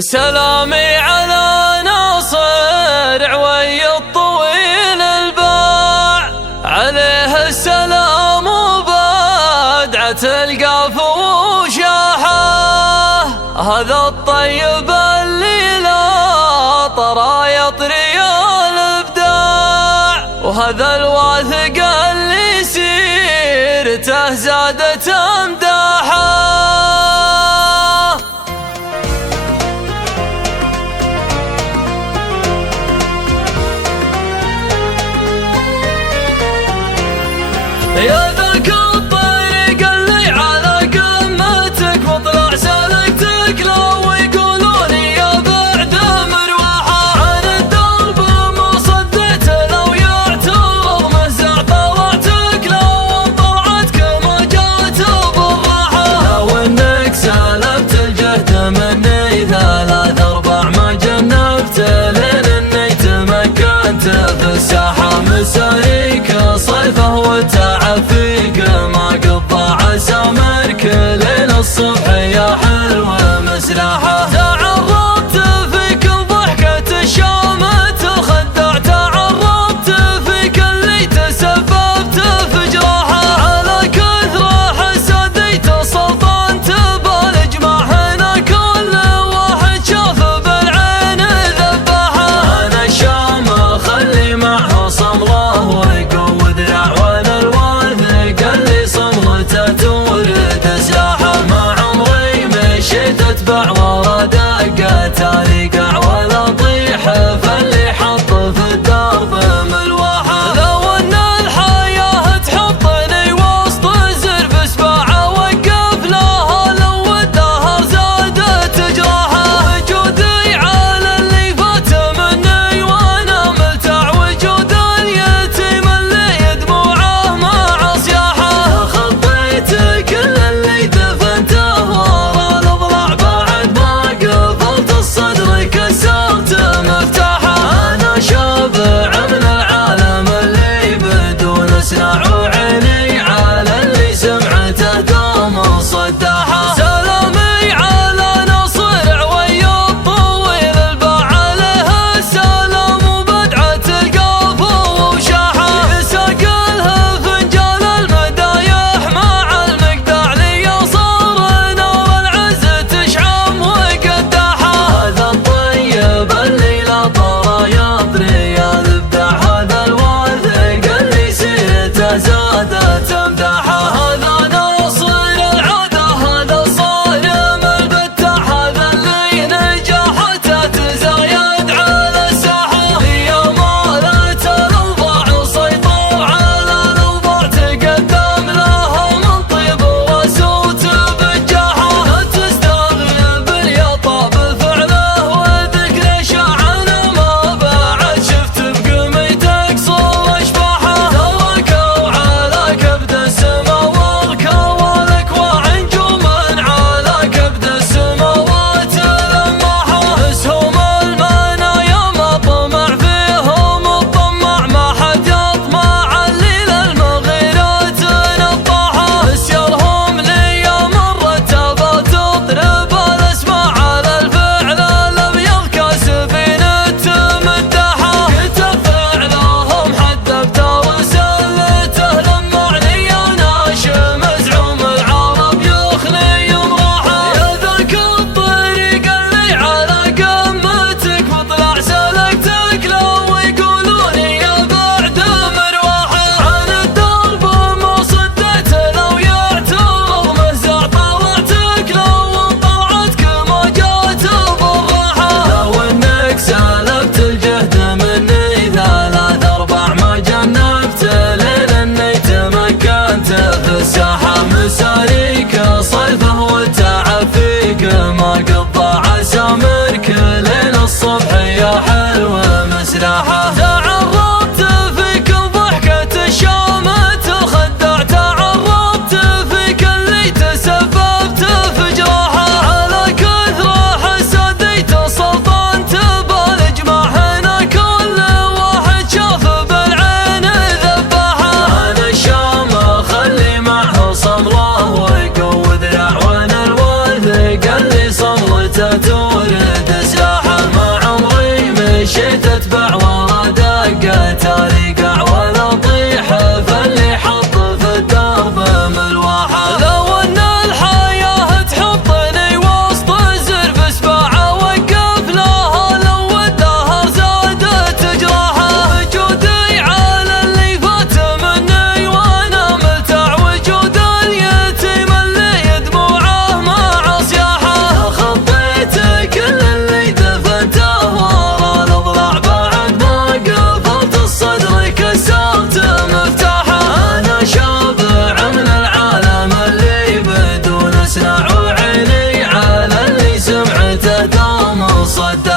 سلامي على ناصر عوي الطويل الباع، عليه السلام وبدعة القاف وشاحه. هذا الطيب اللي لا طرى يطري الابداع، وهذا الواثق اللي سيرته زادت امداحه. يا ذاك الطريق اللي على قمتك واطلع سلكتك، لو يقولون يا بعد مروحه عن الدرب ما صديت، لو يعترض مهزع طلعتك، لو طلعتك ما جات بالراحه. لو انك سلبت الجهد مني ثلاث ارباع ما جنبت، لين اني تمكنت في الساحه مساريك صيفه وتعفيك، ما قضى عسامرك لين الصبح يا حلو مسلاحه. تعرضت في كل ضحكة الشامت الخداع، تعرضت في كل تسببت في جراحه، على كثرة حسديت السلطان تبى اجمع، هنا كل واحد شاف بالعين ذباحه. انا الشام خلي معه صمله ويقوى ذراع، وانا الواثق اللي صملته تورد سلاحه. ما عمري مشيت اتبع ورا دقة تاريقع، ولا طيح فاللي حط في الدرب ملواحه. لو ان الحياة تحطني وسط الزرف سباعة، وقف لها لو الدهر زادت جراحه. وجودي على اللي فات مني وانا ملتع، وجود اليتيم اللي دموعه مع صياحه. خطيت كل اللي دفنته ورا الاضلاع، بعد ما قفلت الصدر قد ساحة. ما عمري مشيت اتبع ورا دقة ريقع ولا طيح فاللي حط في الدرب ملواحة. لو ان الحياة تحطني وسط الزرف سباعة وقف لها لو الدهر زادت جراحة. وجودي على اللي فات مني وانا ملتع وجود اليتيم اللي دموعه مع صياحة. خطيت كل اللي دفنته ورا الاضلاع بعد ما قفلت الصدر كسرت مفتاحه. انا شابع من العالم اللي بدون اسمع وعيني على اللي سمعته دوم صد